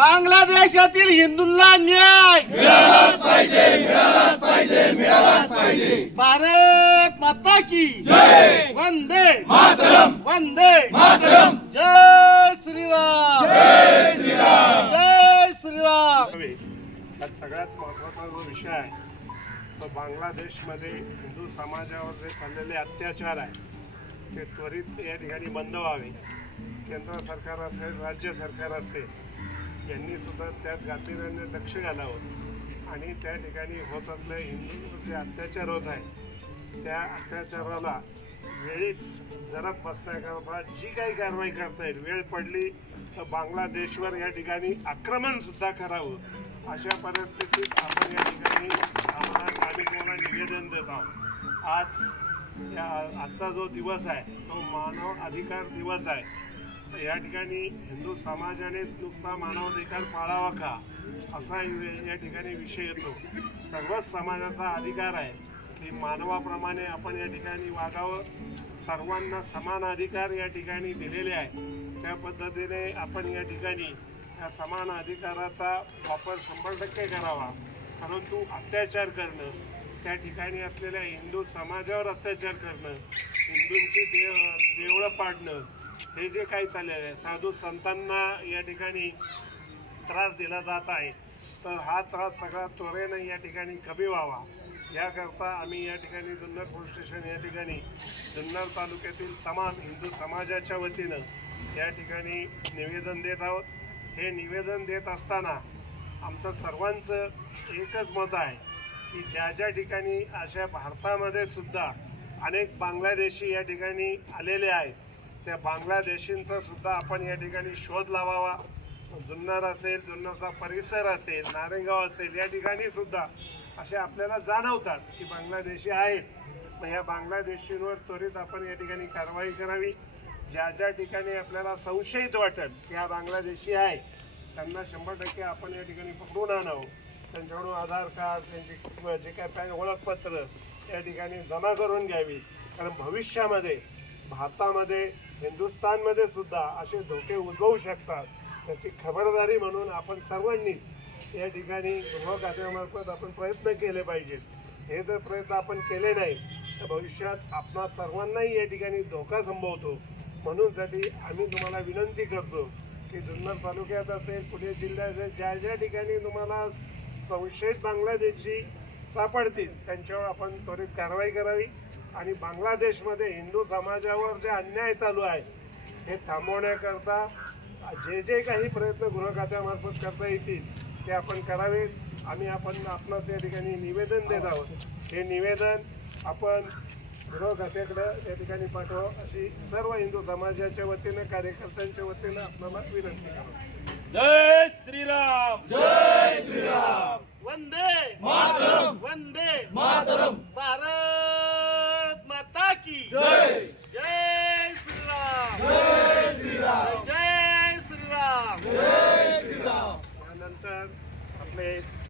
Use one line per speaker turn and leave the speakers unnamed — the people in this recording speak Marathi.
बांगलादेशातील हिंदूंना न्याय. भारत माता की. वंदे. वंदे. जय श्रीराम. जय श्रीराम. जय श्रीराम
सगळ्यात महत्त्वाचा जो विषय आहे तो बांगलादेशमध्ये हिंदू समाजावर जे चाललेले अत्याचार आहे ते त्वरित या ठिकाणी बंद व्हावे. केंद्र सरकार असेल राज्य सरकार असेल यांनी सुद्धा त्यात गांभीर्याने लक्ष घालावं. आणि त्या ठिकाणी होत असलेले हिंदूंवर जे अत्याचार होत आहे त्या अत्याचाराला वेळीच जरब बसण्याकरता जी काही कारवाई करता येईल वेळ पडली तर बांगलादेशवर या ठिकाणी आक्रमणसुद्धा करावं. अशा परिस्थितीत आपण या ठिकाणी आम्हाला आम्ही निवेदन देत आहोत. आज या आजचा जो दिवस आहे तो मानव अधिकार दिवस आहे. तर या ठिकाणी हिंदू समाजाने नुसता मानवाधिकार पाळावा का? असा या ठिकाणी विषय येतो. सर्वच समाजाचा अधिकार आहे की मानवाप्रमाणे आपण या ठिकाणी वागावं. सर्वांना समान अधिकार या ठिकाणी दिलेले आहे त्या पद्धतीने आपण या ठिकाणी या समान अधिकाराचा वापर शंभर टक्के करावा. परंतु अत्याचार करणं त्या ठिकाणी असलेल्या हिंदू समाजावर अत्याचार करणं हिंदूंची देव देवळं पाडणं हे जे काही चाललेलं आहे साधू संतांना या ठिकाणी त्रास दिला जात आहे तर हा त्रास सगळा त्वरेनं या ठिकाणी कमी व्हावा. याकरता आम्ही या ठिकाणी जुन्नर पोलीस स्टेशन या ठिकाणी जुन्नर तालुक्यातील तमाम हिंदू समाजाच्या वतीनं या ठिकाणी निवेदन देत आहोत. हे निवेदन देत असताना आमचं सर्वांचं एकच मत आहे की ज्या ज्या ठिकाणी अशा भारतामध्ये सुद्धा अनेक बांगलादेशी या ठिकाणी आलेले आहेत त्या बांगलादेशींचा सुद्धा आपण या ठिकाणी शोध लावावा. जुन्नर असेल जुन्नरचा परिसर असेल नारेगाव असेल या ठिकाणी सुद्धा असे आपल्याला जाणवतात की बांगलादेशी आहेत. मग ह्या बांगलादेशींवर त्वरित आपण या ठिकाणी कारवाई करावी. ज्या ज्या ठिकाणी आपल्याला संशयित वाटेल की हा बांगलादेशी आहे त्यांना शंभर टक्के आपण या ठिकाणी पकडून आणावं त्यांच्याकडून आधार कार्ड त्यांची जे काय पॅन ओळखपत्र या ठिकाणी जमा करून घ्यावी. कारण भविष्यामध्ये भारतामध्ये हिंदुस्थानमध्ये सुद्धा असे धोके उद्भवू शकतात त्याची खबरदारी म्हणून आपण सर्वांनीच या ठिकाणी गृह खात्यामार्फत आपण प्रयत्न केले पाहिजेत. हे जर प्रयत्न आपण केले नाही तर भविष्यात आपणा सर्वांनाही या ठिकाणी धोका संभवतो. म्हणूनसाठी आम्ही तुम्हाला विनंती करतो की जुन्नर तालुक्यात असेल पुणे जिल्ह्यात असेल ज्या ज्या ठिकाणी तुम्हाला संशयित बांगलादेशी सापडतील. त्यांच्यावर आपण त्वरित कारवाई करावी. आणि बांगलादेशमध्ये हिंदू समाजावर जे अन्याय चालू आहे हे थांबवण्याकरता जे जे काही प्रयत्न गृह खात्यामार्फत करता येतील ते आपण करावेत. आम्ही आपण आपणास या ठिकाणी निवेदन देत आहोत. हे निवेदन आपण गृह खात्याकडं या ठिकाणी पाठवावं अशी सर्व हिंदू समाजाच्या वतीनं कार्यकर्त्यांच्या वतीनं आपल्याला विनंती करतो.
जय श्रीराम!
वंदे मातरम वंदे मातरम! भारत माता की